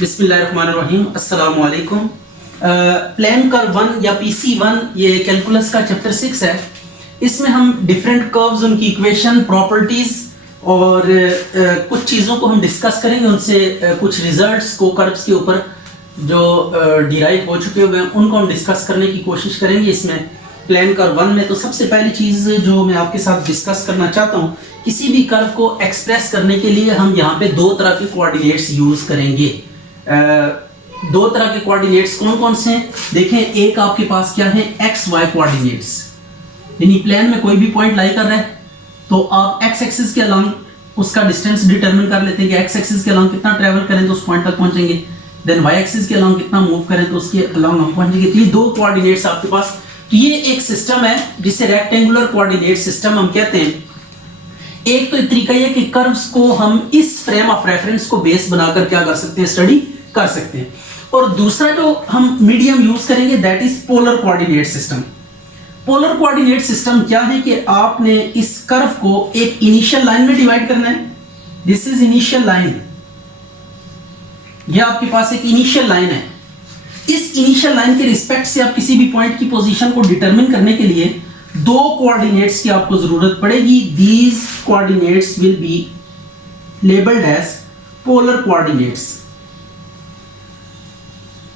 बिस्मिल्लाहिर्रहमानिर्रहीम, अस्सलाम वालेकुम। प्लेन कर्व 1 या PC1 ये कैलकुलस का चैप्टर 6 है। इसमें हम डिफरेंट कर्व्स, उनकी इक्वेशन, प्रॉपर्टीज और कुछ चीज़ों को हम डिस्कस करेंगे। उनसे कुछ रिजल्ट्स को कर्व्स के ऊपर जो डिराइव हो चुके हुए हैं उनको हम डिस्कस करने की कोशिश करेंगे। इसमें प्लेन कर्व 1 में तो सबसे पहली चीज़ जो मैं आपके साथ डिस्कस करना चाहता हूँ, किसी भी कर्व को एक्सप्रेस करने के लिए हम यहाँ पे दो तरह के कोऑर्डिनेट्स यूज़ करेंगे। दो तरह के कोऑर्डिनेट्स कौन कौन से हैं देखें। एक आपके पास क्या है, एक्स वाई कोऑर्डिनेट्स, यानी प्लेन में कोई भी पॉइंट लाई कर रहा है तो आप एक्स एक्सिस के अलॉन्ग उसका डिस्टेंस डिटरमिन कर लेते हैं कि एक्स एक्सिस के अलॉन्ग कितना ट्रेवल करें तो उस पॉइंट तक पहुंचेंगे। देन वाई एक्सिस के अलॉन्ग कितना मूव करें तो उसके अलॉन्ग हम पहुंचेंगे। तो ये दो कोऑर्डिनेट्स आपके पास, तो ये एक सिस्टम है जिसे रेक्टेंगुलर कोऑर्डिनेट सिस्टम हम कहते हैं। एक तो तरीका ये कि कर्व्स को हम इस फ्रेम ऑफ रेफरेंस को बेस बनाकर क्या कर सकते हैं, स्टडी कर सकते हैं। और दूसरा जो हम मीडियम यूज करेंगे that is polar coordinate system. Polar coordinate system क्या है कि आपने इस कर्व को एक इनिशियल लाइन में डिवाइड करना है। दिस इज इनिशियल लाइन, यह आपके पास एक इनिशियल लाइन है। इस इनिशियल लाइन के रिस्पेक्ट से आप किसी भी पॉइंट की पोजीशन को डिटरमिन करने के लिए दो कोऑर्डिनेट्स की आपको जरूरत पड़ेगी। These coordinates will be labelled as polar coordinates.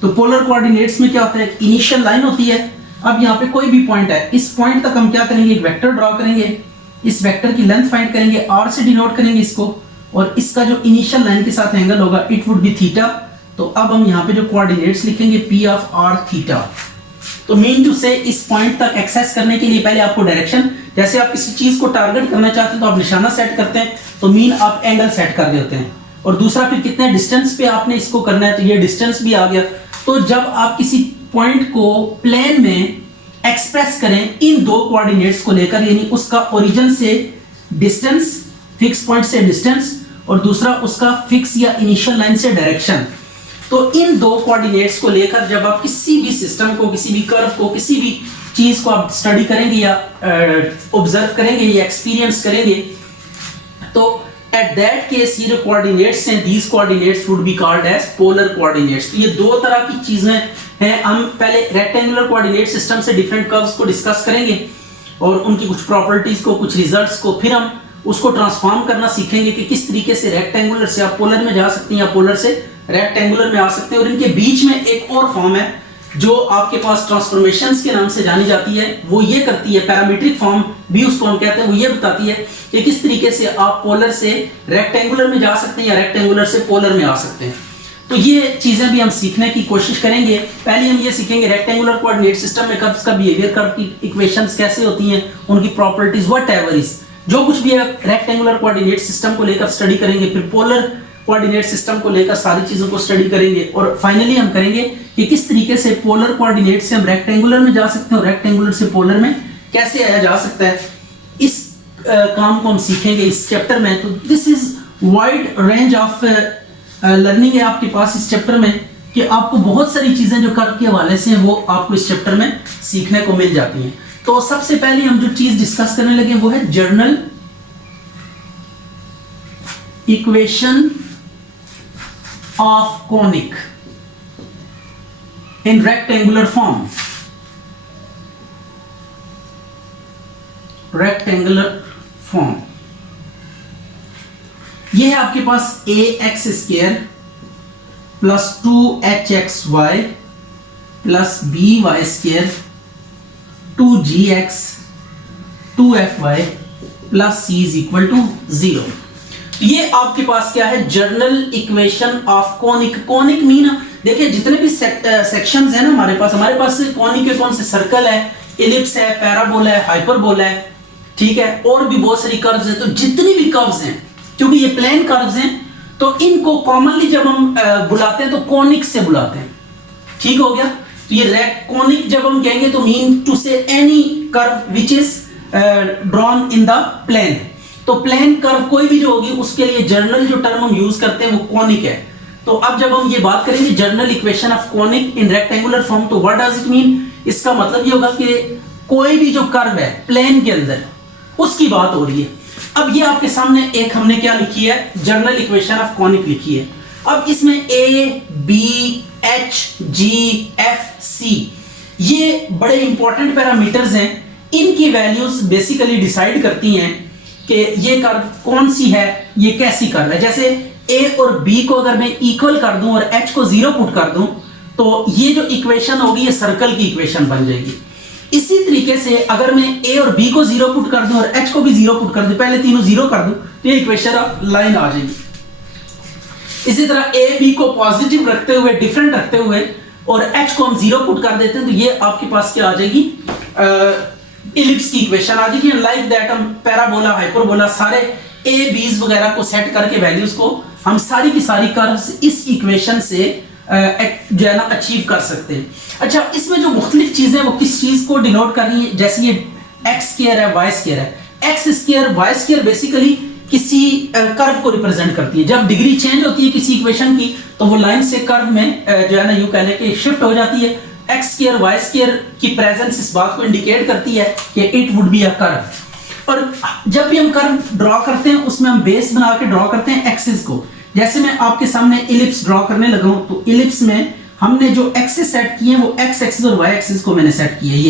तो पोलर कोऑर्डिनेट्स में क्या होता है, इनिशियल लाइन होती है। अब यहाँ पे कोई भी पॉइंट है, इस पॉइंट तक हम क्या करेंगे, एक वेक्टर ड्रॉ करेंगे। इस वेक्टर की लेंथ फाइंड करेंगे, आर से डिनोट करेंगे इसको, और इसका जो इनिशियल लाइन के साथ एंगल होगा इट वुड बी थीटा। तो अब हम यहाँ पे जो कोऑर्डिनेट्स लिखेंगे पी ऑफ आर थीटा। तो मीन टू से इस पॉइंट तक एक्सेस करने के लिए पहले आपको डायरेक्शन, जैसे आप किसी चीज को टारगेट करना चाहते हैं तो आप निशाना सेट करते हैं, तो मीन आप एंगल सेट कर देते हैं। और दूसरा फिर कितने डिस्टेंस पे आपने इसको करना है, तो ये डिस्टेंस भी आ गया। तो जब आप किसी पॉइंट को प्लेन में एक्सप्रेस करें इन दो कोऑर्डिनेट्स को लेकर, यानी उसका ओरिजिन से डिस्टेंस, फिक्स पॉइंट से डिस्टेंस, और दूसरा उसका फिक्स या इनिशियल लाइन से डायरेक्शन, तो इन दो कोऑर्डिनेट्स को लेकर जब आप किसी भी सिस्टम को, किसी भी कर्व को, किसी भी चीज को आप स्टडी करेंगे या ऑब्जर्व करेंगे या एक्सपीरियंस करेंगे, तो at that case ये जो coordinates हैं, these coordinates would be called as polar coordinates। तो ये दो तरह की चीजें हैं। हम पहले rectangular coordinate system से different curves को डिस्कस करेंगे और उनकी कुछ प्रॉपर्टीज को, कुछ रिजल्ट्स को, फिर हम उसको ट्रांसफॉर्म करना सीखेंगे कि किस तरीके से रेक्टेंगुलर से आप पोलर में जा सकते हैं या पोलर से रेक्टेंगुलर में आ सकते हैं। और इनके बीच में एक और फॉर्म है जो आपके पास ट्रांसफॉर्मेशंस के नाम से जानी जाती है। वो ये करती है, पैरामीट्रिक फॉर्म भी उसको हम कहते हैं, वो ये बताती है कि किस तरीके से आप पोलर से रेक्टेंगुलर में जा सकते हैं या रेक्टेंगुलर से पोलर में आ सकते हैं। तो ये चीजें भी हम सीखने की कोशिश करेंगे। पहले हम ये सीखेंगे रेक्टेंगुलर कोऑर्डिनेट सिस्टम में कर्व्स का बिहेवियर, कर्व की इक्वेशंस कैसे होती हैं, उनकी प्रॉपर्टीज, व्हाटएवर इज, जो कुछ भी है रेक्टेंगुलर कोऑर्डिनेट सिस्टम को लेकर स्टडी करेंगे। फिर पोलर कोऑर्डिनेट सिस्टम को लेकर सारी चीजों को स्टडी करेंगे। और फाइनली हम करेंगे कि किस तरीके से पोलर कोऑर्डिनेट से हम रेक्टेंगुलर में जा सकते हैं और रेक्टेंगुलर से पोलर में कैसे आया जा सकता है। इस काम को हम सीखेंगे इस चैप्टर में। तो this is wide range of learning है आपके पास इस चैप्टर में, कि आपको बहुत सारी चीजें जो कर्व के हवाले से हैं वो आपको इस चैप्टर में सीखने को मिल जाती हैं। तो सबसे पहले हम जो चीज डिस्कस करने लगे वो है general equation of conic in rectangular form। rectangular form ये है आपके पास ax square plus 2hxy plus by square 2gx 2fy plus c is equal to 0। ये आपके पास क्या है, general equation of conic. Conic mean देखिए जितने भी सेक्शंस हैं ना हमारे पास कॉनिक के कौन से, सर्कल है, इलिप्स है, पैराबोला है, हाइपरबोला है, ठीक है, और भी बहुत सारी कर्व्स हैं। तो जितनी भी कर्व्स हैं, क्योंकि ये प्लेन कर्व्स हैं, तो इनको कॉमनली जब हम बुलाते हैं तो कॉनिक से बुलाते हैं, ठीक हो गया। तो ये कॉनिक जब हम कहेंगे तो mean to say any curve which is drawn in the plane. तो प्लेन कर्व कोई भी जो होगी उसके लिए जर्नल जो टर्म हम यूज करते हैं वो कॉनिक है। तो अब जब हम ये बात करेंगे journal equation of conic in rectangular form, तो व्हाट डज इट मीन, इसका मतलब ये होगा कि कोई भी जो कर्व है प्लेन के अंदर उसकी बात हो रही है। अब ये आपके सामने एक हमने क्या लिखी है, जर्नल इक्वेशन ऑफ कॉनिक लिखी है। अब इसमें a b h g f c ये बड़े इंपॉर्टेंट पैरामीटर्स हैं। इनकी वैल्यूज बेसिकली डिसाइड करती हैं कि ये कर्व कौन सी है, ये कैसी कर्व है। जैसे ए और बी को अगर मैं इक्वल कर दूं और एच को 0 पुट कर दूं तो ये जो इक्वेशन होगी ये सर्कल की इक्वेशन बन जाएगी। इसी तरीके से अगर मैं ए और बी को 0 पुट कर दूं और एच को भी 0 पुट कर दूं, पहले तीनों 0 कर दूं, तो ये इक्वेशन ऑफ लाइन आ जाएगी। इसी तरह ए बी को पॉजिटिव रखते हुए, डिफरेंट रखते हुए और एच को हम 0 पुट कर देते हैं तो ये आपके पास क्या आ जाएगी, इलिप्स की इक्वेशन आ जाएगी। लाइक दैट हम पैराबोला, हाइपरबोला सारे ए बीज वगैरह को सेट करके वैल्यूज को हम सारी की सारी कर्व्स इस इक्वेशन से जो है ना अचीव कर सकते हैं। अच्छा, इसमें जो मुख्तलिफ चीजें वो किस चीज को डिनोट कर रही है, जैसे ये एक्स स्क्वायर है, वाई स्क्वायर है। X square y square basically किसी कर्व को रिप्रेजेंट करती है। जब डिग्री चेंज होती है किसी इक्वेशन की तो वो लाइन से कर्व में जो है ना यूं कह लें कि शिफ्ट हो जाती है। एक्स स्क्वायर वाई स्क्वायर की प्रेजेंस इस बात को इंडिकेट करती है कि it would be a curve. और जब भी हम कर्व ड्रॉ करते हैं उसमें हम बेस बना के ड्रॉ करते हैं एक्सिस को। जैसे मैं आपके सामने इलिप्स ड्रॉ करने लगा हूं तो इलिप्स में हमने जो एक्सिस सेट किए हैं वो एक्स एक्सिस और वाई एक्सिस को मैंने सेट किया है।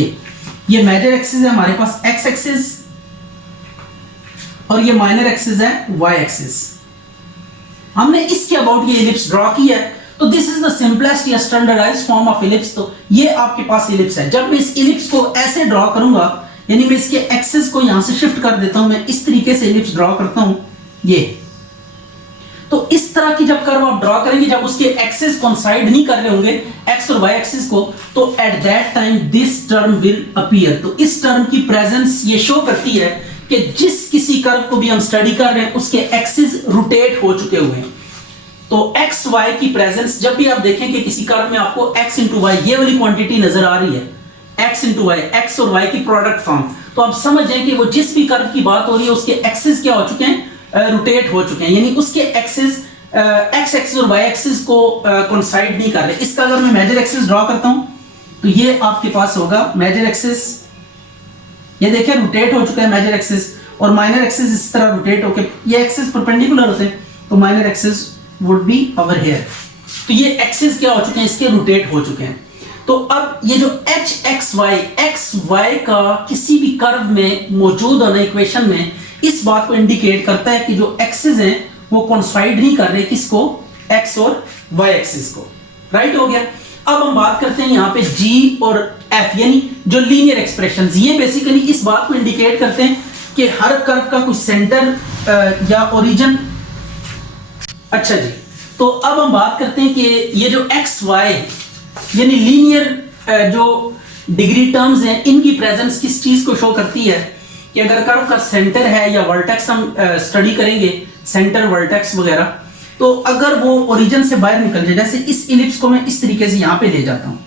ये मेजर एक्सिस है हमारे पास एक्स एक्सिस और ये माइनर एक्सिस है वाई एक्सिस। हमने इसके अबाउट ये इलिप्स ड्रॉ किया है तो दिस इज द सिंपलेस्ट या स्टैंडर्डाइज्ड फॉर्म ऑफ इलिप्स। तो ये आपके पास इलिप्स है। जब मैं इस इलिप्स को ऐसे ड्रॉ करूंगा, यानी मैं इसके एक्सिस को यहां से शिफ्ट कर देता हूं, मैं इस तरीके से इलिप्स ड्रॉ करता हूं ये, तो इस तरह की जब कर्व आप ड्रॉ करेंगे, जब उसके एक्सिस कोइंसाइड नहीं कर रहे होंगे एक्स और वाई एक्सिस को, तो at that time this term will appear. तो इस टर्म की प्रेजेंस ये शो करती है कि जिस किसी कर्व को भी हम स्टडी कर रहे हैं उसके एक्सिस रोटेट हो चुके हुए हैं। तो एक्स वाई की प्रेजेंस, जब भी आप देखें कि किसी कर्व में आपको एक्स इंटू वाई ये वाली क्वांटिटी नजर आ रही है, एक्स इंटू वाई, एक्स और वाई की प्रोडक्ट फॉर्म, तो आप समझ जाएं कि वो जिस भी कर्व की बात हो रही है उसके एक्सिस क्या हो चुके हैं, रोटेट हो चुके हैं, यानी उसके एक्सिस एक्स एक्सिस और वाई एक्सिस को कोइंसाइड नहीं कर रहे। इसका अगर मैं मेजर एक्सिस ड्रॉ करता हूं तो ये आपके पास होगा मेजर एक्सिस, ये देखिए रोटेट हो चुका है मेजर एक्सिस, और माइनर एक्सिस इस तरह रोटेट होकर ये एक्सिस परपेंडिकुलर होते हैं तो minor axis would be over here. तो ये एक्सिस क्या हो चुके हैं, इसके रोटेट हो चुके हैं। तो अब ये जो एच एक्स वाई का किसी भी कर्व में मौजूद होना इक्वेशन में इस बात को इंडिकेट करता है कि जो एक्सिस हैं वो कोइंसाइड नहीं कर रहे, किसको, एक्स और वाई एक्सिस को। राइट हो गया। अब हम बात करते हैं यहाँ पे जी और एफ, यानी जो लीनियर एक्सप्रेशंस, ये बेसिकली इस बात को इंडिकेट करते हैं कि हर कर्व का कुछ सेंटर या ओरिजिन। अच्छा जी, तो अब हम बात करते हैं कि ये जो एक्स वाई यानी लीनियर जो डिग्री टर्म्स हैं इनकी प्रेजेंस किस चीज को शो करती है कि अगर कर्व का सेंटर है या वर्टेक्स हम स्टडी करेंगे, सेंटर वर्टेक्स वगैरह, तो अगर वो ओरिजिन से बाहर निकल जाए, जैसे इस इलिप्स को मैं इस तरीके से यहां पे ले जाता हूं,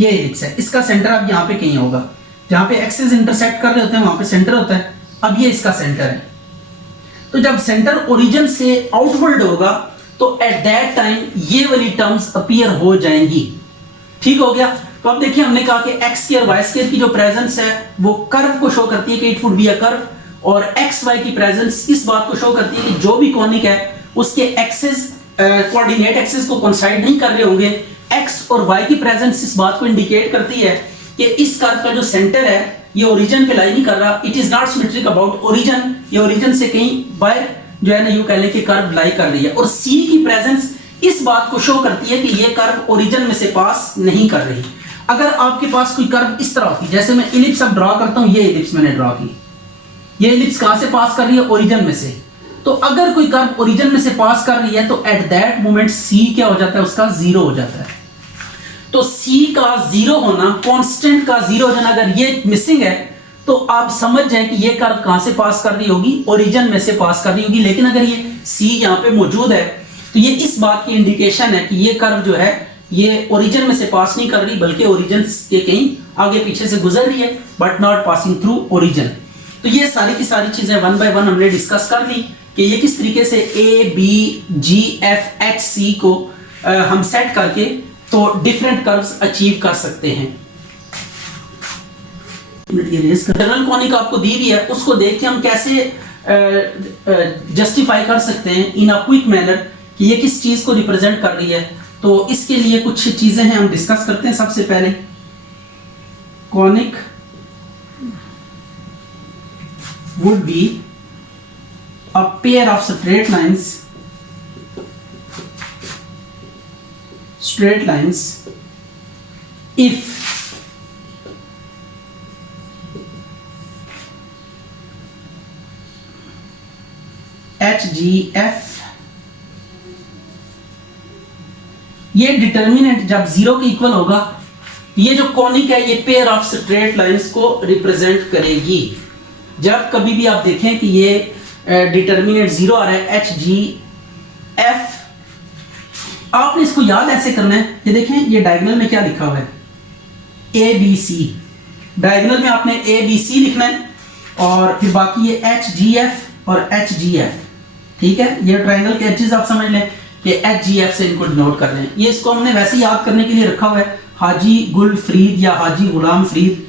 ये इलिप्स है, इसका सेंटर अब यहां पे कहीं होगा, जहां पे एक्सिस इंटरसेक्ट कर रहे होते हैं वहां पे सेंटर होता है। अब ये इसका सेंटर है, तो जब सेंटर ओरिजिन से आउटवर्ड होगा तो एट दैट टाइम ये वाली टर्म्स अपीयर हो जाएंगी। ठीक हो गया। तो अब देखिए हमने कहा कि एक्स स्क्वायर वाई स्क्वायर की जो प्रेजेंस है वो कर्व को शो करती है कि it would be a curve, और एक्स वाई की प्रेजेंस इस बात को शो करती है कि जो भी कॉनिक है उसके एक्सिस कोऑर्डिनेट एक्सिस को कोइंसाइड नहीं कर रहे होंगे। एक्स और वाई की प्रेजेंस इस बात को इंडिकेट करती है कि इस कर्व का जो सेंटर है ये ओरिजिन पे लाई नहीं कर रहा, it is not symmetric about origin, ये ओरिजिन से कहीं बाहर जो है ना यूं कह लें कि कर्व लाई कर रही है। और सी की प्रेजेंस इस बात को शो करती है कि ये कर्व ओरिजिन में से पास नहीं कर रही। अगर आपके पास कोई कर्व इस तरह होती, जैसे मैं इलिप्स अब ड्रॉ करता हूं, ये इलिप्स मैंने ड्रॉ की, ये इलिप्स कहां से पास कर रही है, ओरिजिन में से, तो अगर कोई कर्व ओरिजिन में से पास कर रही है तो एट दैट मोमेंट सी क्या हो जाता है, उसका जीरो हो जाता है। तो सी का जीरो होना, कांस्टेंट का जीरो हो जाना, अगर ये मिसिंग है तो आप समझ जाएं कि ये कर्व कहां से पास कर रही होगी, ओरिजिन में से पास कर रही होगी। लेकिन अगर ये सी यहां पे मौजूद है तो ये इस बात की इंडिकेशन है कि ये कर्व जो है ये ओरिजिन में से पास नहीं कर रही, बल्कि ओरिजिन के कहीं आगे पीछे से गुजर रही है, but not passing through origin. तो ये सारी की सारी चीजें वन बाय वन हमने डिस्कस कर ली कि ये किस तरीके से a b g f h c को हम सेट करके तो डिफरेंट कर्व्स अचीव कर सकते हैं। जनरल कॉनिक आपको दी हुई है, उसको देख के हम कैसे जस्टिफाई कर सकते हैं इन अ क्विक मैनर कि ये किस चीज को रिप्रेजेंट कर रही है। तो इसके लिए कुछ चीजें हैं, हम डिस्कस करते हैं। सबसे पहले conic would be a pair of straight lines if HGF, ये डिटर्मिनेंट जब जीरो के इक्वल होगा, ये जो कॉनिक है ये पेयर ऑफ स्ट्रेट लाइंस को रिप्रेजेंट करेगी। जब कभी भी आप देखें कि ये डिटर्मिनेंट जीरो आ रहा है HGF, आपने इसको याद ऐसे करना है। ये देखें, ये डायगोनल में क्या लिखा हुआ है, ABC। डायगोनल में आपने ABC लिखना है और फिर बाकी ये HGF और HGF, ठीक है। ये ट्रायंगल के एजेस आप समझ लें कि HGF से इनको डिनोट कर रहे हैं। ये इसको हमने वैसे याद करने के लिए रखा हुआ है, हाजी गुल फरीद या हाजी गुलाम फरीद।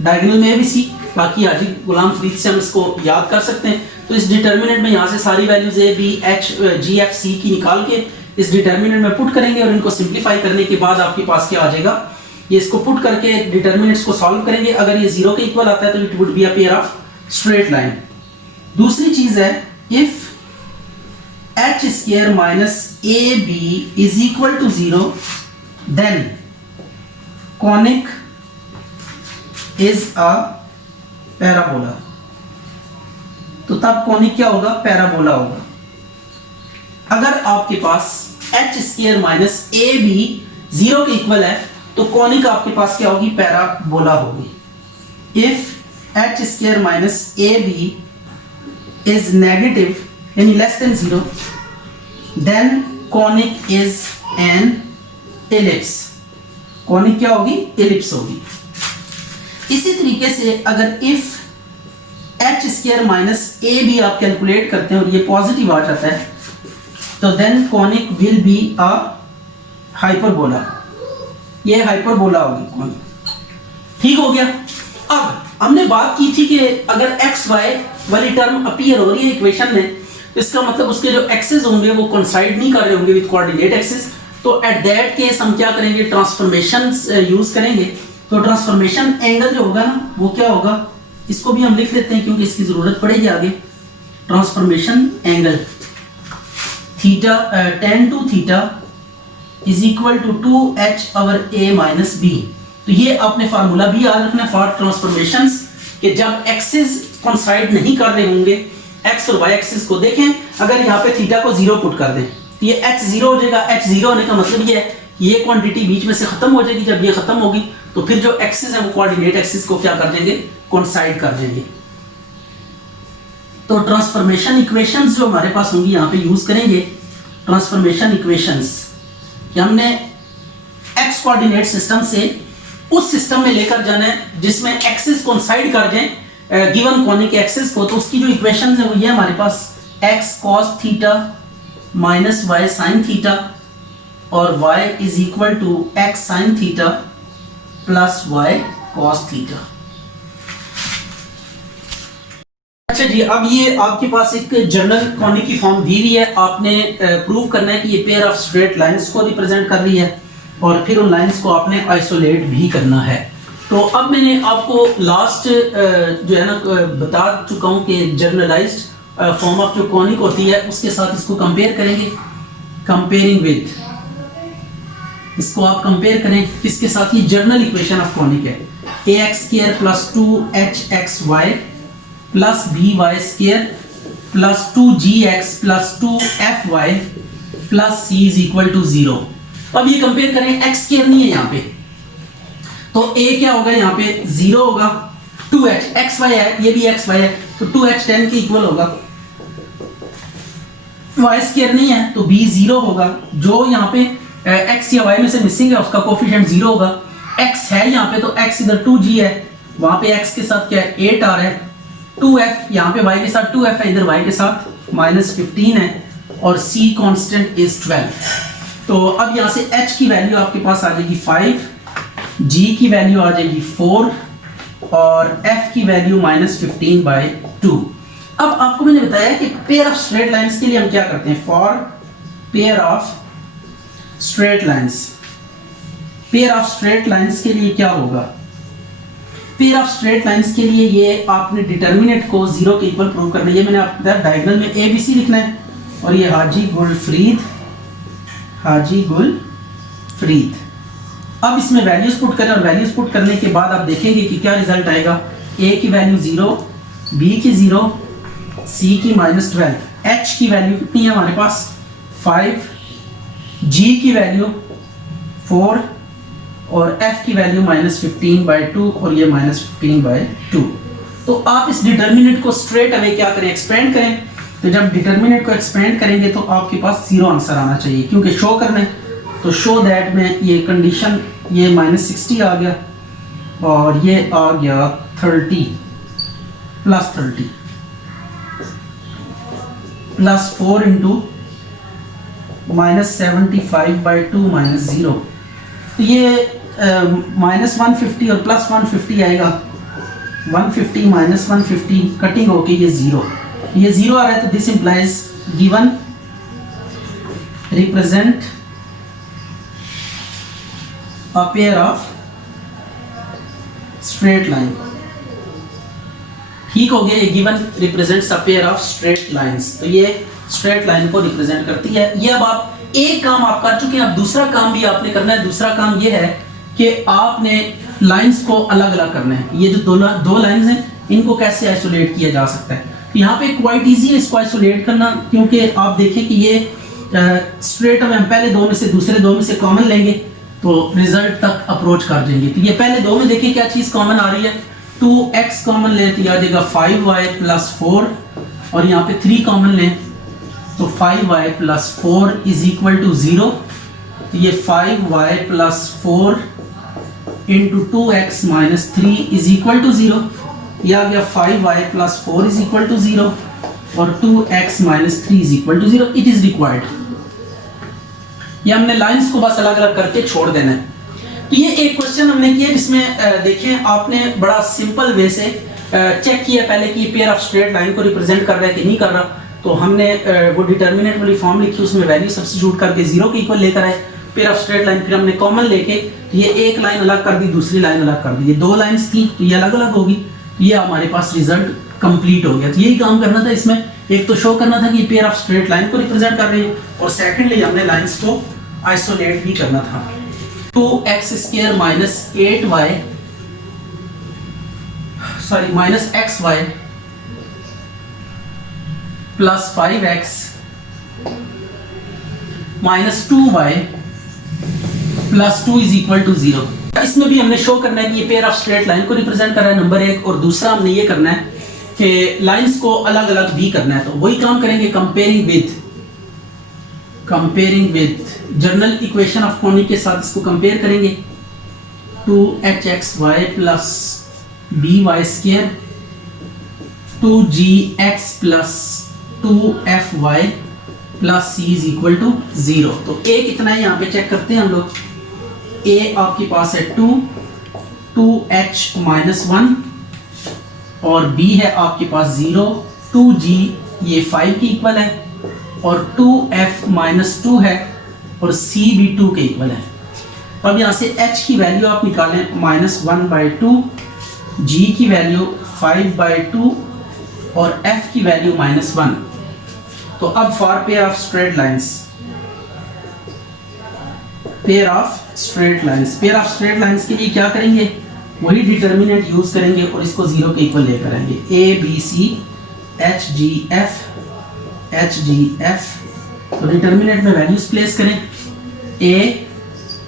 डायगोनल में ABC, बाकी हाजी गुलाम फरीद से हम इसको याद कर सकते हैं। तो इस डिटर्मिनेंट में यहाँ से सारी वैल्यूज ABHGFC की निकाल के इस डिटर्मिनेंट में पुट करेंगे और इनको सिंप्लीफाई करने के बाद आपके पास क्या आ जाएगा, ये इसको पुट करके डिटर्मिनेंट्स को सॉल्व करेंगे। अगर ये जीरो के इक्वल आता है तो it would be a pair of straight line. दूसरी चीज है, इफ h square minus AB is equal to 0 then conic is a parabola. तो तब कॉनिक क्या होगा, पैराबोला होगा। अगर आपके पास h स्क्वायर माइनस AB 0 के इक्वल है तो कॉनिक आपके पास क्या होगी, पैराबोला होगी। If h square minus AB is negative यानी less than 0 then conic is an ellipse. Conic क्या होगी, एलिप्स होगी। इसी तरीके से अगर if h square minus AB आप कैलकुलेट करते हैं और ये पॉजिटिव आ जाता है तो then conic will be a hyperbola. ये हाइपरबोला होगी कॉनिक, ठीक हो गया। अब हमने बात की थी कि अगर एक्स वाई वाली टर्म अपीयर हो रही है इक्वेशन में, तो इसका मतलब उसके जो एक्सेस होंगे वो कोइंसाइड नहीं कर रहे होंगे विद कोऑर्डिनेट एक्सिस। तो एट दैट केस हम क्या करेंगे, ट्रांसफॉर्मेशन यूज करेंगे। तो ट्रांसफॉर्मेशन एंगल जो होगा ना वो क्या होगा, इसको भी हम लिख लेते हैं क्योंकि इसकी जरूरत पड़ेगी आगे। Transformation angle theta tan to theta is equal to 2h over a minus b। तो ये आपने फार्मूला भी याद रखना फॉर ट्रांसफॉर्मेशंस कि जब एक्सिस कोइंसाइड नहीं कर रहे होंगे x और y एक्सिस को। देखें अगर यहाँ पे थीटा को 0 पुट कर दें तो ये h 0 हो जाएगा। h 0 होने का मतलब ये है कि ये क्वांटिटी बीच में से खत्म हो जाएगी। जब ये खत्म होगी तो फिर जो एक्सिस है वो कोऑर्डिनेट एक्सिस को क्या कर देंगे, कोइंसाइड कर देंगे। तो ट्रांसफॉर्मेशन इक्वेशंस जो हमारे पास होंगी यहाँ पे यूज करेंगे ट्रांसफॉर्मेशन इक्वेशंस कि हमने एक्स कोऑर्डिनेट सिस्टम से उस सिस्टम में लेकर जाना है जिसमें एक्सिस कोइंसाइड कर दें गिवन कॉनिक एक्सिस को। तो उसकी जो इक्वेशंस है वो ये हमारे पास x cos theta minus y sin theta और y is equal to x sin theta plus y cos theta. अच्छा जी, अब ये आपके पास एक जनरल कॉनिक की फॉर्म दी हुई है। आपने प्रूव करना है कि ये पेयर ऑफ स्ट्रेट लाइंस को रिप्रेजेंट कर रही है और फिर उन लाइंस को आपने आइसोलेट भी करना है। तो अब मैंने आपको लास्ट जो है ना बता चुका हूँ कि जनरलाइज्ड फॉर्म ऑफ जो कॉनिक होती है उसके साथ इसको कंपेयर करेंगे। कंपेयरिंग विद, इसको आप कंपेयर करें किसके साथ, ये जनरल इक्वेशन ऑफ कॉनिक है ax square plus 2hxy plus by square plus 2gx plus 2fy plus c is equal to 0। अब ये कंपेयर करें, x स्क्वायर नहीं है यहाँ पे तो a क्या होगा, यहाँ पे 0 होगा। 2h xy है, ये भी xy है तो 2h 10 के इक्वल होगा। y स्क्वायर नहीं है तो b 0 होगा। जो यहाँ पे x या y में से मिसिंग है उसका कोफिशिएंट 0 होगा। x है यहाँ पे तो x इधर 2g है, वहां पे x के साथ क्या है 8 आ रहा है। 2f यहाँ पे y के साथ 2f है, इधर y के साथ माइनस 15 है और c कांस्टेंट इज 12। तो अब यहाँ से h की वैल्यू आपके पास आ जाएगी 5, g की वैल्यू आ जाएगी 4 और f की वैल्यू -15/2। अब आपको मैंने बताया कि पेयर ऑफ स्ट्रेट लाइंस के लिए हम क्या करते हैं, for pair of straight lines, pair of straight lines के लिए क्या होगा, पेयर ऑफ स्ट्रेट लाइंस के लिए ये आपने डिटर्मिनेंट को 0 के इक्वल प्रूव करना है। ये मैंने आपको बताया डायगोनल में ABC लिखना है और ये हाजी गुलफरीद। अब इसमें वैल्यूज पुट करें और वैल्यूज पुट करने के बाद आप देखेंगे कि क्या रिजल्ट आएगा। A की वैल्यू 0, B की 0, C की -12, H की वैल्यू कितनी है हमारे पास 5, G की वैल्यू 4 और F की वैल्यू -15/2 और ये -15/2। तो आप इस डिटर्मिनेंट को स्ट्रेट अवे क्या करें, एक्सपेंड करें। तो जब डिटर्मिनेंट को एक्सपेंड करेंगे तो आपके पास 0 आंसर आना चाहिए, क्योंकि शो करना है। तो शो दैट में ये कंडीशन ये -60 आ गया और ये आ गया 30 +30 +4 इंटू -75/2 -0। तो ये -150 और +150 आएगा, 150 -150 कटिंग होके ये 0 आ रहा है। तो this implies given represent a pair of straight line। ठीक हो गया, ये given represents a pair of straight lines. तो ये स्ट्रेट लाइन को रिप्रेजेंट करती है। ये अब आप एक काम आप कर चुके हैं, अब दूसरा काम भी आपने करना है। दूसरा काम ये है कि आपने लाइंस को अलग अलग करना है। ये जो दो लाइंस हैं इनको कैसे आइसोलेट किया जा सकता है। तो यहाँ पे क्वाइट इजी है इसको आइसोलेट करना, क्योंकि आप देखें कि ये स्ट्रेट में हम पहले दो में से दूसरे दो में से कॉमन लेंगे तो रिजल्ट तक अप्रोच कर देंगे। तो ये पहले दो में देखिए क्या चीज कॉमन आ रही है, 2x कॉमन लें तो आ जाएगा 5y + 4 और यहाँ पे 3 कॉमन लें तो 5y + 4 = 0। तो ये 5y + 4 × 2x - 3 = 0। ये आ गया 5y + 4 = 0 और 2x - 3 = 0। It is required. ये हमने लाइंस को बस अलग अलग करके छोड़ देना है। तो ये एक क्वेश्चन हमने किया जिसमें देखें आपने बड़ा सिंपल वे से चेक किया पहले कि पेयर ऑफ स्ट्रेट लाइन को रिप्रेजेंट कर रहा है कि नहीं कर रहा। तो हमने वो डिटर्मिनेंट वाली फॉर्म लिखी, उसमें वैल्यू सब्स्टिट्यूट करके 0 के इक्वल लेकर आए पेयर ऑफ स्ट्रेट लाइन। फिर हमने कॉमन लेके ये एक लाइन अलग कर दी, दूसरी लाइन अलग कर दी। ये 2 लाइंस थी तो ये अलग अलग होगी। ये हमारे पास रिजल्ट कंप्लीट हो गया। तो यही काम करना था इसमें, एक तो शो करना था कि पेयर ऑफ स्ट्रेट लाइन को रिप्रेजेंट कर रहे हैं और सेकेंडली हमने लाइंस को आइसोलेट भी करना था। 2x² - 8y -xy + 5x - 2y + 2 = 0। इसमें भी हमने शो करना है कि ये पेयर ऑफ स्ट्रेट लाइन को रिप्रेजेंट कर रहा है, नंबर 1। और दूसरा हमने ये करना है कि लाइंस को अलग अलग भी करना है। तो वही काम करेंगे, comparing with general equation of conic के साथ इसको कंपेयर करेंगे। 2hxy + by² 2gx + 2fy + c = 0। तो a कितना है यहाँ पे चेक करते हैं हम लोग। a आपके पास है 2h - 1 और b है आपके पास 0, 2g ये 5 के इक्वल है और 2f - 2 है और c भी 2 के इक्वल है। अब यहाँ से h की वैल्यू आप निकालें -1/2, g की वैल्यू 5/2 और f की वैल्यू -1। तो अब for pair of straight lines, pair of straight lines के लिए क्या करेंगे, वही डिटर्मिनेंट यूज करेंगे और इसको 0 के इक्वल लेकर आएंगे। a b c h g f। तो डिटर्मिनेंट में वैल्यूज प्लेस करें। a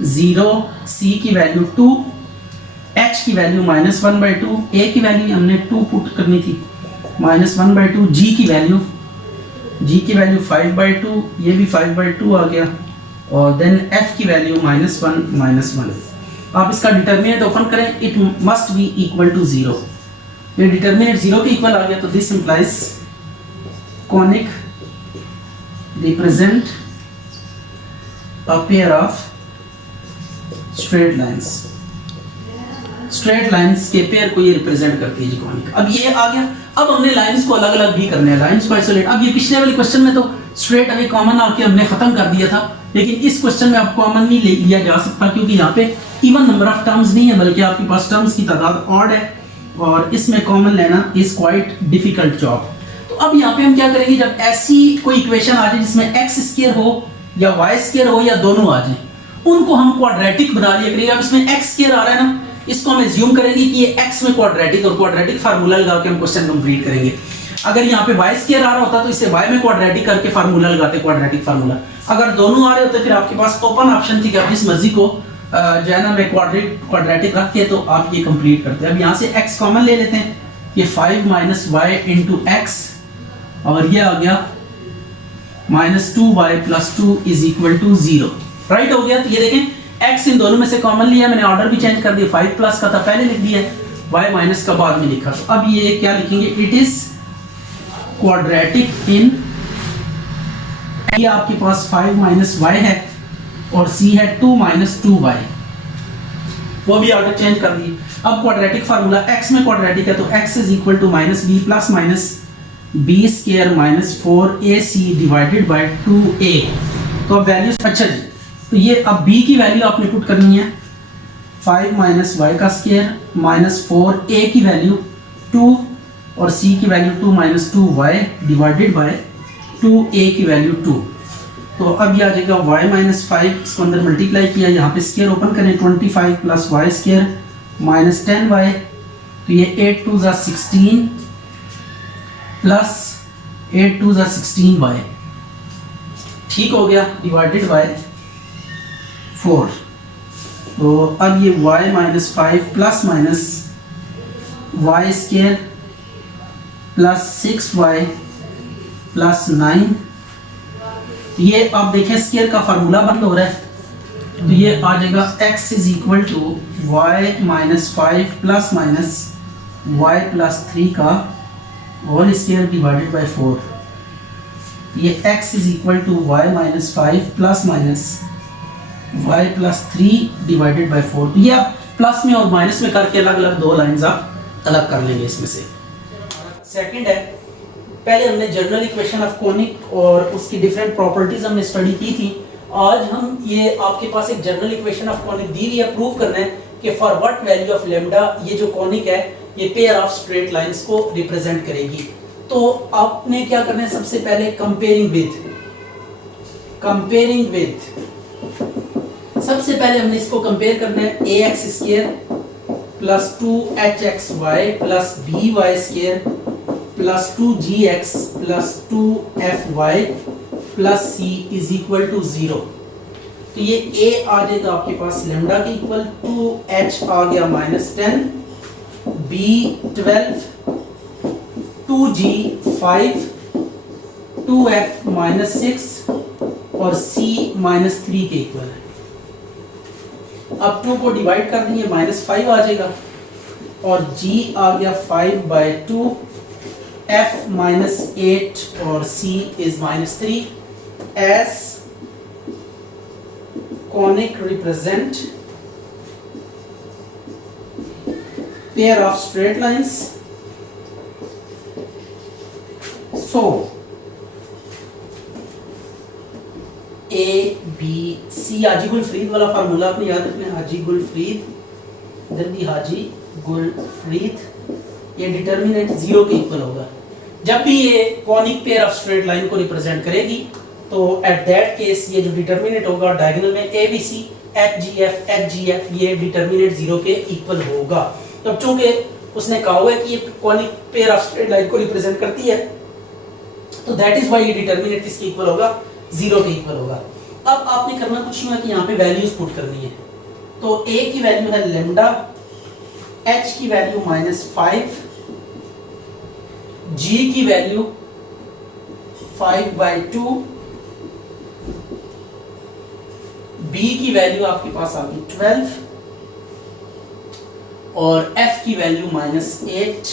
0, c की वैल्यू 2, h की वैल्यू -1/2, a की वैल्यू हमने 2 पुट करनी थी -1/2, g की वैल्यू 5/2, ये भी 5/2 आ गया और देन f की वैल्यू -1। आप इसका डिटर्मिनेंट ओपन करें, it must be equal to 0। ये डिटर्मिनेंट 0 के इक्वल आ गया तो this implies conic represent a pair of straight lines के पेयर को ये रिप्रेजेंट करती है जी कॉनिक। अब ये आ गया। अब हमने लाइंस को अलग अलग भी करने हैं, लाइंस को आइसोलेट। अब ये पिछले वाले क्वेश्चन में तो स्ट्रेट अवे कॉमन आके हमने खत्म कर दिया था, लेकिन इस क्वेश्चन में अब कॉमन नहीं लिया जा सकता क्योंकि यहाँ पे इवन नंबर ऑफ टर्म्स नहीं है, बल्कि आपके पास टर्म्स की तादाद ऑड है और इसमें कॉमन लेना इज क्वाइट डिफिकल्ट जॉब। तो अब यहाँ पे हम क्या करेंगे, जब ऐसी कोई इक्वेशन आ जाए जिसमें एक्स स्क्वायर हो या वाई स्क्वायर हो या दोनों आ जाए, उनको हम क्वाड्रेटिक बना लिया करेंगे। अब इसमें एक्स स्क्वायर आ रहा है ना, इसको हम एज्यूम करेंगे कि ये एक्स में क्वाड्रेटिक, और क्वाड्रेटिक फार्मूला लगा के हम क्वेश्चन कंप्लीट करेंगे। अगर यहाँ पे वाई स्क्वायर आ रहा होता तो इसे वाई में क्वाड्रेटिक करके फार्मूला लगाते, क्वाड्रेटिक फार्मूला। अगर दोनों आ रहे होते फिर आपके पास ओपन ऑप्शन थी कि आप जिस मर्जी को जो है ना मैं क्वाड्रेटिक रख के तो आप ये कंप्लीट करते हैं। अब यहाँ से x कॉमन ले लेते हैं, ये 5 माइनस वाई इंटू एक्स, और ये आ गया minus 2y plus 2 is equal to 0। Right हो गया। तो ये देखें x इन दोनों में से कॉमन लिया, मैंने ऑर्डर भी चेंज कर दिया, 5 प्लस का था पहले लिख दिया, y माइनस का बाद में लिखा। तो अब ये क्या लिखेंगे, इट इज क्वाड्रेटिक इन, ये आपके पास 5 माइनस वाई है और c है 2 माइनस 2y, वो भी ऑर्डर चेंज कर दिए। अब क्वाड्रेटिक फार्मूला x में क्वाड्रेटिक है तो x is equal to minus b plus minus b square minus 4ac divided by 2a। तो अब वैल्यूज, अच्छा जी, तो ये अब b की वैल्यू आपने पुट करनी है 5 माइनस वाई का स्क्वायर माइनस 4a की वैल्यू 2 और c की value 2 minus 2y divided by 2a की वैल्यू 2। तो अब ये आ जाएगा y माइनस 5, इसको अंदर मल्टीप्लाई किया, यहाँ पे स्क्वायर ओपन करें, 25 plus Y square minus 10y, तो ये 8 2 ज़ा 16 प्लस 8 2 ज़ा 16y, ठीक हो गया, डिवाइडेड बाय 4। तो अब ये y minus 5 plus minus y square plus 6y plus 9, ये आप देखें स्क्वायर का फार्मूला बंद हो रहा है, तो ये आ जाएगा x is equal to y minus 5 plus minus y plus 3 का होल स्क्वायर डिवाइडेड बाय 4। ये x is equal to y minus 5 plus minus y plus 3 divided by 4। तो ये आप प्लस में और माइनस में करके अलग अलग दो लाइंस आप अलग कर लेंगे इसमें से। सेकंड है, पहले हमने जनरल इक्वेशन ऑफ कॉनिक और उसकी डिफरेंट प्रॉपर्टीज हमने स्टडी की थी। आज हम ये आपके पास एक जनरल इक्वेशन ऑफ कॉनिक दी हुई है, प्रूव करना है कि for what value of lambda ये जो कॉनिक है ये पेयर ऑफ स्ट्रेट लाइंस को रिप्रेजेंट करेगी। तो आपने क्या करना है, सबसे पहले कंपेयरिंग विद, सबसे पहले हमने इसको कंपेयर करना है ax square plus 2hxy plus by square plus 2gx plus 2fy plus c is equal to 0। तो ये a आ जाएगा आपके पास लैम्डा के इक्वल, 2h आ गया minus 10, b 12, 2g 5, 2f minus 6 और c माइनस 3 के इक्वल है। अब 2 को डिवाइड कर देंगे, माइनस 5 आ जाएगा और g आ गया 5 बाय 2, f माइनस 8 और c is minus 3। as conic represent pair of straight lines, so a b c, हाजी गुलफरीद वाला फार्मूला आपने याद रखना, हाजी गुलफरीद, इधर भी हाजी गुलफरीद, ये डिटर्मिनेंट 0 के इक्वल होगा। जब भी ये conic pair of straight line को रिप्रेजेंट करेगी तो एट दैट केस ये जो डिटर्मिनेंट होगा डायगोनल में ABC HGF ये डिटर्मिनेंट 0 के इक्वल होगा। तो चूंकि उसने कहा हुआ है कि ये conic pair of straight line को रिप्रेजेंट करती है तो दैट इज व्हाई ये डिटर्मिनेंट किसके इक्वल होगा, 0 के इक्वल होगा। अब आपने करना कुछ नहीं है कि यहाँ पे वैल्यूज पुट करनी है। तो a की वैल्यू है लैम्डा, h की वैल्यू माइनस 5, g की वैल्यू 5 बाई 2, b की वैल्यू आपके पास आ गई 12 और f की value minus 8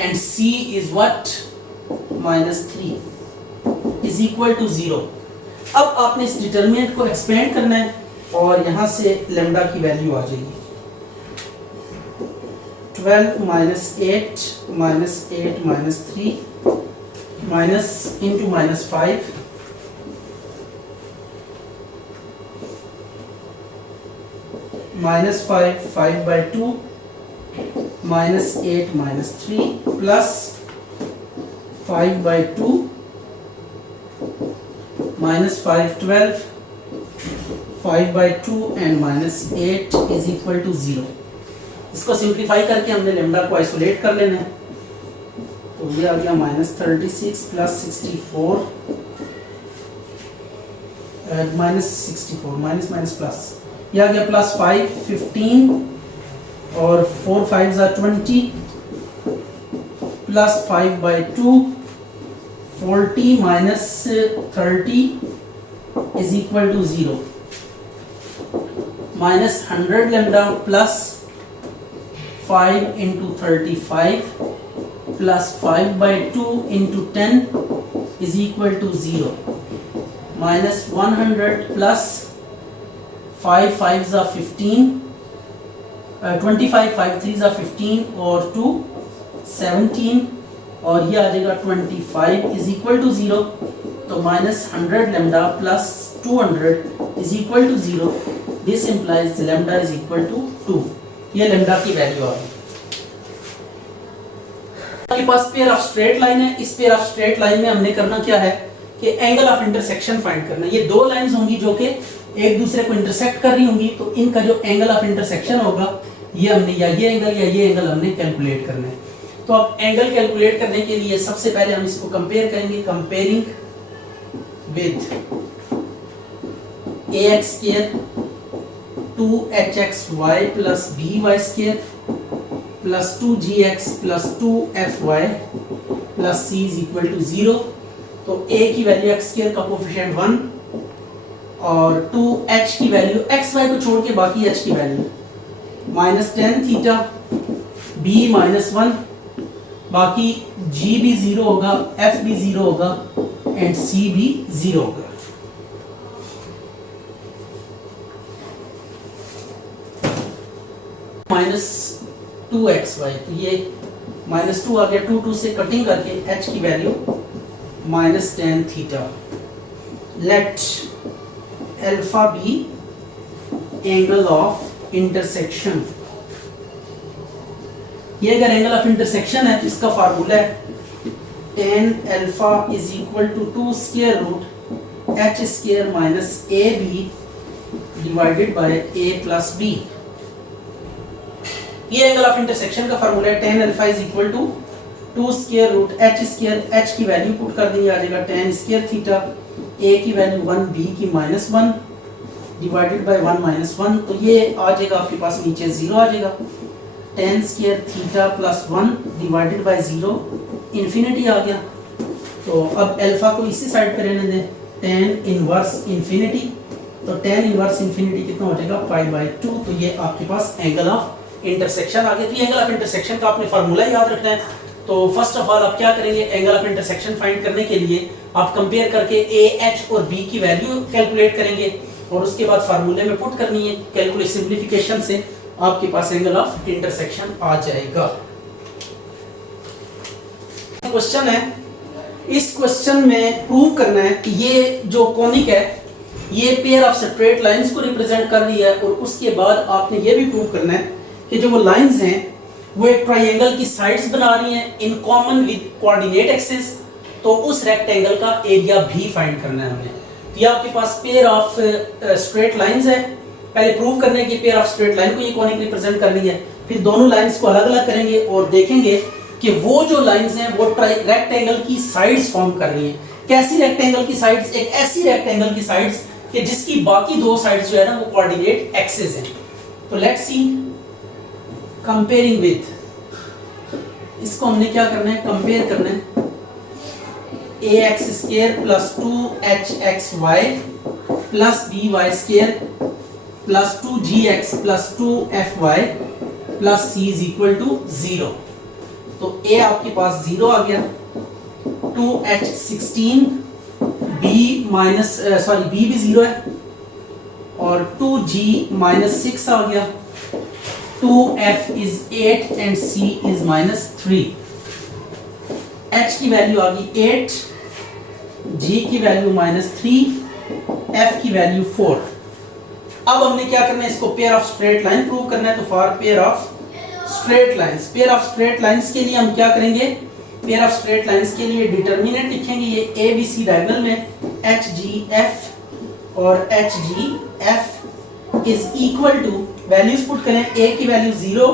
and c is what, minus 3 is equal to 0। अब आपने इस डिटर्मिनेंट को एक्सपेंड करना है और यहां से लैम्डा की वैल्यू आ जाएगी 12 minus 8 minus 8 minus 3 minus into minus 5 minus 5 5 by 2 minus 8 minus 3 plus 5 by 2 minus 5 12 5 by 2 and minus 8 is equal to 0। इसको सिंप्लीफाई करके हमने लेम्डा को आइसोलेट कर लेना है। तो ये आ गया -36 plus 64 minus 64 minus minus plus, ये आ गया प्लस 5 15 और 4 5 are 20 plus 5 by 2 40 minus 30 is equal to 0 minus 100 lambda plus 5 into 35 plus 5 by 2 into 10 is equal to 0 minus 100 plus 5 5s are 15 25 5 3s are 15 और 2 17 और ये आ जाएगा 25 is equal to 0। तो minus 100 lambda plus 200 is equal to 0। This implies lambda is equal to 2। ये lambda की value आ गई। आपके पास पेयर ऑफ स्ट्रेट लाइन है। इस पेयर ऑफ स्ट्रेट लाइन में हमने करना क्या है कि एंगल ऑफ इंटरसेक्शन फाइंड करना है। ये दो लाइंस होंगी जो कि एक दूसरे को इंटरसेक्ट कर रही होंगी, तो इनका जो एंगल ऑफ इंटरसेक्शन होगा ये हमने या ये एंगल हमने कैलकुलेट करना है। तो अब एंगल कैलकुलेट करने के लिए सबसे पहले हम इसको कंपेयर करेंगे, comparing with ax square 2hxy plus by square plus 2gx plus 2fy plus c is equal to 0। तो a की वैल्यू x स्क्वायर का कोफिशिएंट 1 और 2h की वैल्यू xy को छोड़ के बाकी h की value minus ten theta, b minus 1, बाकी g भी 0 होगा, f भी 0 होगा एंड c भी 0 होगा। माइनस 2xy, तो ये माइनस 2 आ गया, 2 से कटिंग करके h की value minus ten theta. Let alpha be angle of intersection. ये अगर एंगल ऑफ इंटरसेक्शन है तो इसका फार्मूला है tan alpha is equal to 2 square root h square minus a b divided by a plus b। ये angle of intersection का formula है tan alpha is equal to 2 square root h square, h की value put कर देंगे, आ जाएगा tan square theta, a की value 1, b की माइनस 1 डिवाइडेड बाय 1 माइनस 1। तो ये आ जाएगा आपके पास नीचे 0 आ जाएगा, tan square theta plus 1 divided by 0 infinity आ गया। तो अब अल्फा को इसी साइड पे रहने दें, tan इनवर्स इन्फिनिटी, तो tan इनवर्स इन्फिनिटी कितना हो जाएगा पाई बाय 2। तो ये आपके पास एंगल ऑफ इंटरसेक्शन आ गया। तो एंगल ऑफ इंटरसेक्शन का आपने फार्मूला याद रखना है। तो फर्स्ट ऑफ ऑल आप क्या करेंगे, एंगल ऑफ इंटरसेक्शन फाइंड करने के लिए आप कंपेयर करके a h और b की वैल्यू कैलकुलेट करेंगे और उसके बाद फार्मूले में पुट करनी है, कैलकुलेट सिंप्लीफिकेशन से आपके पास एंगल ऑफ इंटरसेक्शन आ जाएगा। क्वेश्चन है, इस क्वेश्चन में प्रूव करना है कि ये जो कॉनिक है ये पेयर ऑफ स्ट्रेट लाइंस को रिप्रेजेंट कर रही है और उसके बाद आपने ये भी प्रूव करना है कि जो वो लाइंस हैं वो एक ट्रायंगल की साइड्स बना रही हैं in common with coordinate axis. तो उस रेक्टेंगल का एरिया भी फाइंड करना है हमें। तो ये आपके पास पेयर ऑफ स्ट्रेट लाइंस है। पहले प्रूव करने की पेयर ऑफ स्ट्रेट लाइन को ये कॉनिक रिप्रेजेंट कर रही है, फिर दोनों लाइंस को अलग अलग करेंगे और देखेंगे कि वो जो लाइंस हैं वो रेक्टेंगल की साइड्स फॉर्म कर रही हैं। कैसी रेक्टेंगल की साइड्स? एक ऐसी रेक्टेंगल की साइड्स कि जिसकी बाकी दो साइड्स जो है ना वो कोऑर्डिनेट एक्सिस हैं। तो लेट्स सी कंपेयरिंग विद, इसको हमने क्या करना है, कंपेयर करना है ax square plus 2hxy plus by square plus 2gx plus 2fy plus c is equal to 0। तो a आपके पास 0 आ गया, 2h16 b माइनस b भी 0 है और 2g माइनस 6 आ गया 2f is 8 and c is -3। h की वैल्यू आ गई 8, g की वैल्यू -3, f की वैल्यू 4। अब हमने क्या करना है, इसको pair of straight line prove करना है। तो for pair of straight lines, pair of straight lines के लिए हम क्या करेंगे, पेयर ऑफ स्ट्रेट लाइंस के लिए डिटर्मिनेंट लिखेंगे, ये ए बी सी डायगोनल में एच जी एफ और h g f is equal to, values put करें, ए की वैल्यू 0,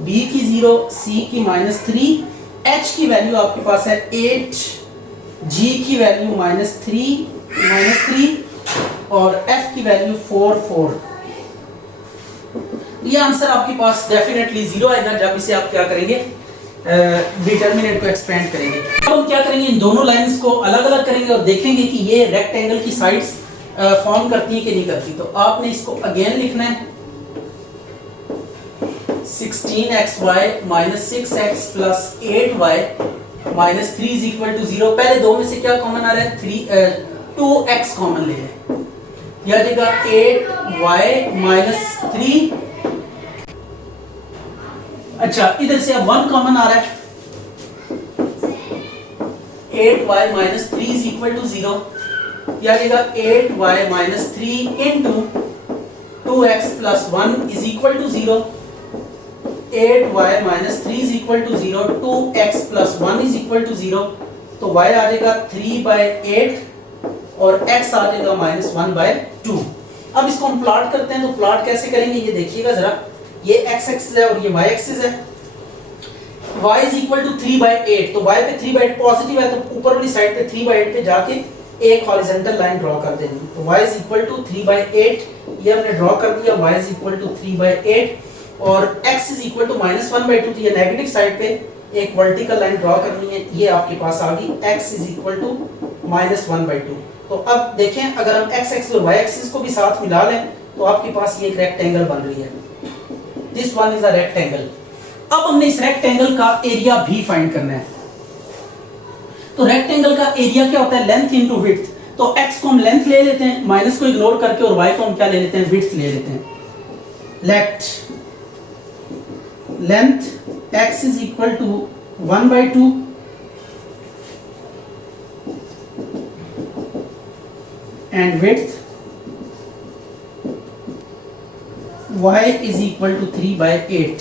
बी की 0, सी की -3, एच की वैल्यू आपके पास है 8, जी की वैल्यू -3 और एफ की वैल्यू 4। ये आंसर आपके पास डेफिनेटली 0 आएगा जब इसे आप क्या करेंगे, डिटर्मिनेंट को एक्सपेंड करेंगे। अब हम क्या करेंगे, इन दोनों लाइंस को अलग अलग करेंगे और देखेंगे कि ये रेक्टेंगल की साइड्स फॉर्म करती है कि नहीं करती। तो आपने इसको अगेन लिखना है 16xy - 6x + 8y - 3 = 0। पहले दो में से क्या कॉमन आ रहा है, 2x कॉमन ले लें, यह आ जाएगा 8y - 3। अच्छा, इधर से अब 1 कॉमन आ रहा है, 8y - 3 = 0, यह आ जाएगा 8y - 3 × 2x + 1 = 0। 8y - 3 = 0, 2x + 1 = 0। तो y आ जाएगा 3/8 और x आ जाएगा -1/2। अब इसको हम प्लॉट करते हैं। तो प्लॉट कैसे करेंगे, ये देखिएगा जरा, ये x एक्सिस है और ये y एक्सिस है। y = 3/8, तो y पे 3/8 पॉजिटिव है, तो ऊपर वाली साइड पे 3/8 पे जाके एक हॉरिजॉन्टल लाइन ड्रॉ कर देनी। तो y = 3/8, ये हमने ड्रॉ कर दिया, y = 3/8 और x = -1/2, तो ये नेगेटिव साइड पे एक वर्टिकल लाइन ड्रॉ करनी है, ये आपके पास आ गई, x = -1/2। तो अब देखें, अगर हम x एक्सिस और y एक्सिस को भी साथ मिला लें तो आपके पास ये एक रेक्टेंगल बन रही है। This one is a rectangle. अब हमने इस रेक्टेंगल का एरिया भी फाइंड करना है। तो रेक्टेंगल का एरिया क्या होता है, लेंथ इनटू विड्थ। तो x को हम लेंथ ले लेते हैं, माइनस को इग्नोर करके, और y को हम क्या ले लेते हैं, विड्थ ले लेते हैं। Late length x = 1/2 and width y = 3/8।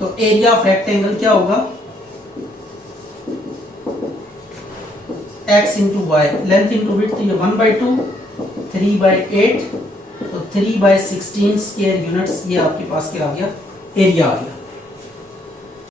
तो एरिया ऑफ रेक्टेंगल क्या होगा, x × y, length into width, तो ये 1/2, 3/8, तो 3/16 स्क्वायर यूनिट्स, ये आपके पास क्या आ गया, एरिया आ गया।